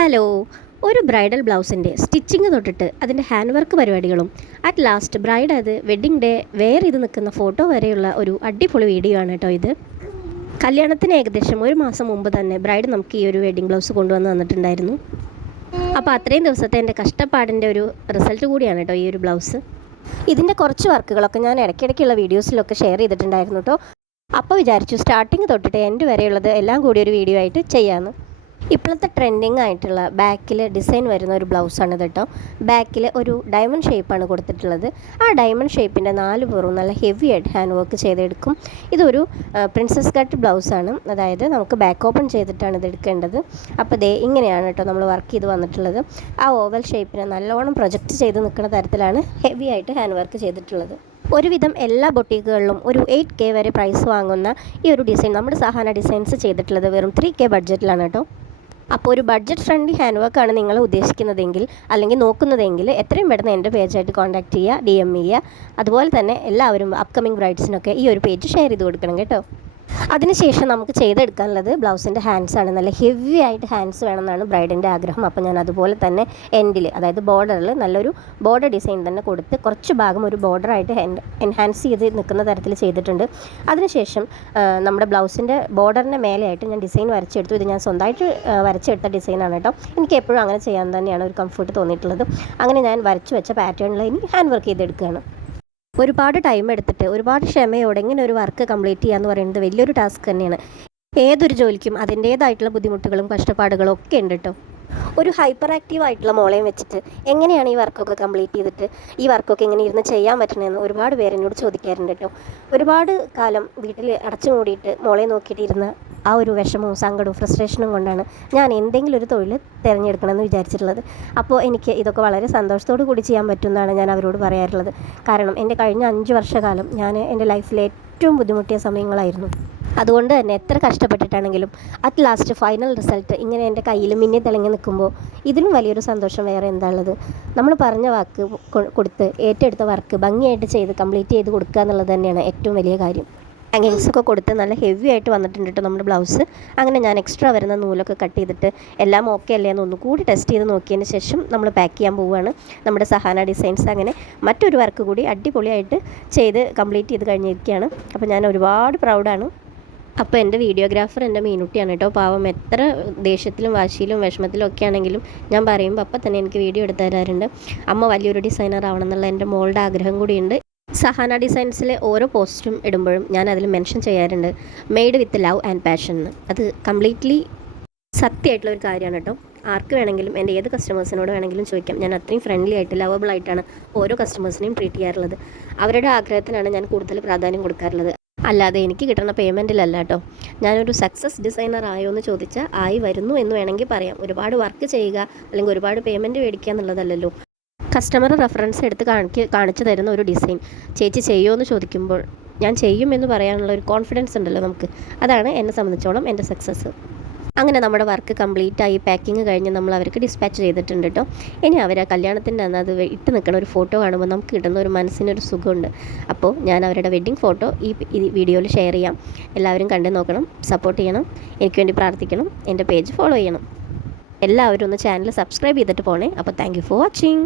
Hello, ഒരു bridal ബ്ലൗസിൻ്റെ stitching തൊട്ടിട്ട് അതിൻ്റെ ഹാൻഡ് വർക്ക് പരിപാടികളും അറ്റ് ലാസ്റ്റ് ബ്രൈഡ് അത് വെഡ്ഡിങ് ഡേ വെയർ ചെയ്ത് നിൽക്കുന്ന ഫോട്ടോ വരെയുള്ള ഒരു അടിപൊളി വീഡിയോ ആണ് കേട്ടോ ഇത്. കല്യാണത്തിന് ഏകദേശം ഒരു മാസം മുമ്പ് തന്നെ ബ്രൈഡ് നമുക്ക് ഈ ഒരു വെഡ്ഡിങ് ബ്ലൗസ് കൊണ്ടുവന്ന് തന്നിട്ടുണ്ടായിരുന്നു. അപ്പോൾ അത്രയും ദിവസത്തെ എൻ്റെ കഷ്ടപ്പാടിൻ്റെ ഒരു റിസൾട്ട് കൂടിയാണ് കേട്ടോ ഈ ഒരു ബ്ലൗസ്. ഇതിൻ്റെ കുറച്ച് വർക്കുകളൊക്കെ ഞാൻ ഇടയ്ക്കിടയ്ക്കുള്ള വീഡിയോസിലൊക്കെ ഷെയർ ചെയ്തിട്ടുണ്ടായിരുന്നു കേട്ടോ. അപ്പോൾ വിചാരിച്ചു സ്റ്റാർട്ടിങ് തൊട്ടിട്ട് എൻ്റെ വരെയുള്ളത് എല്ലാം കൂടി ഒരു വീഡിയോ ആയിട്ട് ചെയ്യാമെന്ന്. ഇപ്പോഴത്തെ ട്രെൻഡിങ് ആയിട്ടുള്ള ബാക്കിൽ ഡിസൈൻ വരുന്ന ഒരു ബ്ലൗസാണ് ഇത് കേട്ടോ. ബാക്കിൽ ഒരു ഡയമണ്ട് ഷേപ്പാണ് കൊടുത്തിട്ടുള്ളത്. ആ ഡയമണ്ട് ഷേപ്പിൻ്റെ 4 പുറവും നല്ല ഹെവി ആയിട്ട് ഹാൻഡ് വർക്ക് ചെയ്തെടുക്കും. ഇതൊരു പ്രിൻസസ് കട്ട് ബ്ലൗസാണ്, അതായത് നമുക്ക് ബാക്ക് ഓപ്പൺ ചെയ്തിട്ടാണ് ഇത് എടുക്കേണ്ടത്. അപ്പോൾ ദേ ഇങ്ങനെയാണ് കേട്ടോ നമ്മൾ വർക്ക് ചെയ്ത് വന്നിട്ടുള്ളത്. ആ ഓവൽ ഷേപ്പിനെ നല്ലോണം പ്രൊജക്റ്റ് ചെയ്ത് നിൽക്കുന്ന തരത്തിലാണ് ഹെവി ആയിട്ട് ഹാൻഡ് വർക്ക് ചെയ്തിട്ടുള്ളത്. ഒരുവിധം എല്ലാ ബൊട്ടീക്കുകളിലും ഒരു 8K വരെ പ്രൈസ് വാങ്ങുന്ന ഈ ഒരു ഡിസൈൻ നമ്മുടെ സഹാന ഡിസൈൻസ് ചെയ്തിട്ടുള്ളത് വെറും 3K ബഡ്ജറ്റിലാണ് കേട്ടോ. അപ്പോൾ ഒരു ബഡ്ജറ്റ് ഫ്രണ്ട്ലി ഹാൻഡ് വർക്കാണ് നിങ്ങൾ ഉദ്ദേശിക്കുന്നതെങ്കിൽ അല്ലെങ്കിൽ നോക്കുന്നതെങ്കിൽ എത്രയും പെട്ടെന്ന് എൻ്റെ പേജായിട്ട് കോൺടാക്റ്റ് ചെയ്യുക, DM ചെയ്യുക. അതുപോലെ തന്നെ എല്ലാവരും അപ്കമിങ് ബ്രൈഡ്സിനൊക്കെ ഈ ഒരു പേജ് ഷെയർ ചെയ്ത് കൊടുക്കണം കേട്ടോ. അതിനുശേഷം നമുക്ക് ചെയ്തെടുക്കാനുള്ളത് ബ്ലൗസിൻ്റെ ഹാൻഡ്സാണ്. നല്ല ഹെവി ആയിട്ട് ഹാൻഡ്സ് വേണമെന്നാണ് ബ്രൈഡിൻ്റെ ആഗ്രഹം. അപ്പോൾ ഞാൻ അതുപോലെ തന്നെ എൻഡിൽ, അതായത് ബോർഡറിൽ നല്ലൊരു ബോർഡർ ഡിസൈൻ തന്നെ കൊടുത്ത് കുറച്ച് ഭാഗം ഒരു ബോർഡറായിട്ട് എൻഹാൻസ് ചെയ്ത് നിൽക്കുന്ന തരത്തിൽ ചെയ്തിട്ടുണ്ട്. അതിനുശേഷം നമ്മുടെ ബ്ലൗസിൻ്റെ ബോർഡറിൻ്റെ മേലെയായിട്ട് ഞാൻ ഡിസൈൻ വരച്ചെടുത്തു. ഇത് ഞാൻ സ്വന്തമായിട്ട് വരച്ചെടുത്ത ഡിസൈനാണ് കേട്ടോ. എനിക്ക് എപ്പോഴും അങ്ങനെ ചെയ്യാൻ തന്നെയാണ് ഒരു കംഫർട്ട് തോന്നിയിട്ടുള്ളത്. അങ്ങനെ ഞാൻ വരച്ച് വെച്ച പാറ്റേണിൽ ഇനി ഹാൻഡ് വർക്ക് ചെയ്തെടുക്കുകയാണ്. ഒരുപാട് ടൈം എടുത്തിട്ട് ഒരുപാട് ക്ഷമയോടെ ഇങ്ങനെ ഒരു വർക്ക് കംപ്ലീറ്റ് ചെയ്യുക എന്ന് പറയുന്നത് വലിയൊരു ടാസ്ക് തന്നെയാണ്. ഏതൊരു ജോലിക്കും അതിൻ്റേതായിട്ടുള്ള ബുദ്ധിമുട്ടുകളും കഷ്ടപ്പാടുകളും ഒക്കെ ഉണ്ട് കേട്ടോ. ഒരു ഹൈപ്പർ ആക്റ്റീവ് ആയിട്ടുള്ള മോളെയും വെച്ചിട്ട് എങ്ങനെയാണ് ഈ വർക്കൊക്കെ കംപ്ലീറ്റ് ചെയ്തിട്ട് ഈ വർക്കൊക്കെ എങ്ങനെ ഇരുന്ന് ചെയ്യാൻ പറ്റണമെന്ന് ഒരുപാട് പേര് എന്നോട് ചോദിക്കാറുണ്ട് കേട്ടോ. ഒരുപാട് കാലം വീട്ടിൽ അടച്ചു മൂടിയിട്ട് മോളെ നോക്കിയിട്ടിരുന്ന ആ ഒരു വിഷമവും സങ്കടവും ഫ്രസ്ട്രേഷനും കൊണ്ടാണ് ഞാൻ എന്തെങ്കിലും ഒരു തൊഴിൽ തിരഞ്ഞെടുക്കണമെന്ന് വിചാരിച്ചിട്ടുള്ളത്. അപ്പോൾ എനിക്ക് ഇതൊക്കെ വളരെ സന്തോഷത്തോടു കൂടി ചെയ്യാൻ പറ്റുമെന്നാണ് ഞാൻ അവരോട് പറയാറുള്ളത്. കാരണം എൻ്റെ കഴിഞ്ഞ 5 വർഷക്കാലം ഞാൻ എൻ്റെ ലൈഫിലെ ഏറ്റവും ബുദ്ധിമുട്ടിയ സമയങ്ങളായിരുന്നു. അതുകൊണ്ട് തന്നെ എത്ര കഷ്ടപ്പെട്ടിട്ടാണെങ്കിലും അറ്റ് ലാസ്റ്റ് ഫൈനൽ റിസൾട്ട് ഇങ്ങനെ എൻ്റെ കയ്യിൽ മിന്നി തിളങ്ങി നിൽക്കുമ്പോൾ ഇതിലും വലിയൊരു സന്തോഷം വേറെ എന്താ ഉള്ളത്. നമ്മൾ പറഞ്ഞ വാക്ക് കൊടുത്ത് ഏറ്റെടുത്ത വർക്ക് ഭംഗിയായിട്ട് ചെയ്ത് കംപ്ലീറ്റ് ചെയ്ത് കൊടുക്കുക എന്നുള്ളത് തന്നെയാണ് ഏറ്റവും വലിയ കാര്യം. ഹാങ്ങിങ്സൊക്കെ കൊടുത്ത് നല്ല ഹെവി ആയിട്ട് വന്നിട്ടുണ്ട് കേട്ടോ നമ്മുടെ ബ്ലൗസ്. അങ്ങനെ ഞാൻ എക്സ്ട്രാ വരുന്ന നൂലൊക്കെ കട്ട് ചെയ്തിട്ട് എല്ലാം ഓക്കെ അല്ലേ എന്ന് ഒന്നുകൂടി ടെസ്റ്റ് ചെയ്ത് നോക്കിയതിന് ശേഷം നമ്മൾ പാക്ക് ചെയ്യാൻ പോവുകയാണ്. നമ്മുടെ സഹാന ഡിസൈൻസ് അങ്ങനെ മറ്റൊരു വർക്ക് കൂടി അടിപൊളിയായിട്ട് ചെയ്ത് കംപ്ലീറ്റ് ചെയ്ത് കഴിഞ്ഞിരിക്കുകയാണ്. അപ്പോൾ ഞാൻ ഒരുപാട് പ്രൗഡാണ്. അപ്പോൾ എൻ്റെ വീഡിയോഗ്രാഫർ എൻ്റെ മീനുട്ടിയാണ് കേട്ടോ. പാവം എത്ര ദേഷ്യത്തിലും വാശിയിലും വിഷമത്തിലും ഒക്കെ ആണെങ്കിലും ഞാൻ പറയുമ്പോൾ അപ്പം തന്നെ എനിക്ക് വീഡിയോ എടുത്ത് തരാറുണ്ട്. അമ്മ വലിയൊരു ഡിസൈനർ ആവണം എന്നുള്ള എൻ്റെ മോളുടെ ആഗ്രഹം കൂടിയുണ്ട്. സഹാന ഡിസൈൻസിലെ ഓരോ പോസ്റ്റും ഇടുമ്പോഴും ഞാൻ അതിൽ മെൻഷൻ ചെയ്യാറുണ്ട് made with love and passion എന്ന്. അത് കംപ്ലീറ്റ്ലി സത്യമായിട്ടുള്ള ഒരു കാര്യമാണ് കേട്ടോ. ആർക്ക് വേണമെങ്കിലും എൻ്റെ ഏത് കസ്റ്റമേഴ്സിനോട് വേണമെങ്കിലും ചോദിക്കാം. ഞാൻ അത്രയും ഫ്രണ്ട്ലി ആയിട്ട് ലവബിൾ ആയിട്ടാണ് ഓരോ കസ്റ്റമേഴ്സിനെയും ട്രീറ്റ് ചെയ്യാറുള്ളത്. അവരുടെ ആഗ്രഹത്തിനാണ് ഞാൻ കൂടുതൽ പ്രാധാന്യം കൊടുക്കാറുള്ളത്, അല്ലാതെ എനിക്ക് കിട്ടുന്ന പേയ്മെൻറ്റിലല്ല കേട്ടോ. ഞാനൊരു സക്സസ് ഡിസൈനർ ആയോ എന്ന് ചോദിച്ചാൽ ആയി വരുന്നു എന്ന് വേണമെങ്കിൽ പറയാം. ഒരുപാട് വർക്ക് ചെയ്യുക അല്ലെങ്കിൽ ഒരുപാട് പേയ്മെൻറ്റ് മേടിക്കുക എന്നുള്ളതല്ലല്ലോ. കസ്റ്റമർ റെഫറൻസ് എടുത്ത് കാണിച്ചു തരുന്ന ഒരു ഡിസൈൻ ചേച്ചി ചെയ്യുമോ എന്ന് ചോദിക്കുമ്പോൾ ഞാൻ ചെയ്യും എന്ന് പറയാനുള്ള ഒരു കോൺഫിഡൻസ് ഉണ്ടല്ലോ നമുക്ക്. അതാണ് എന്നെ സംബന്ധിച്ചോളം എൻ്റെ സക്സസ്. അങ്ങനെ നമ്മുടെ വർക്ക് കംപ്ലീറ്റ് ആയി പാക്കിങ് കഴിഞ്ഞ് നമ്മൾ അവർക്ക് ഡിസ്പാച്ച് ചെയ്തിട്ടുണ്ട് കേട്ടോ. ഇനി അവർ ആ കല്യാണത്തിൻ്റെ അന്ന് അത് ഇട്ട് നിൽക്കുന്ന ഒരു ഫോട്ടോ കാണുമ്പോൾ നമുക്ക് കിട്ടുന്ന ഒരു മനസ്സിനൊരു സുഖമുണ്ട്. അപ്പോൾ ഞാൻ അവരുടെ വെഡ്ഡിങ് ഫോട്ടോ ഈ വീഡിയോയിൽ ഷെയർ ചെയ്യാം. എല്ലാവരും കണ്ടു നോക്കണം, സപ്പോർട്ട് ചെയ്യണം, എനിക്ക് വേണ്ടി പ്രാർത്ഥിക്കണം, എൻ്റെ പേജ് ഫോളോ ചെയ്യണം. എല്ലാവരും ഒന്ന് ചാനൽ സബ്സ്ക്രൈബ് ചെയ്തിട്ട് പോണേ. അപ്പോൾ താങ്ക് യു ഫോർ വാച്ചിങ്.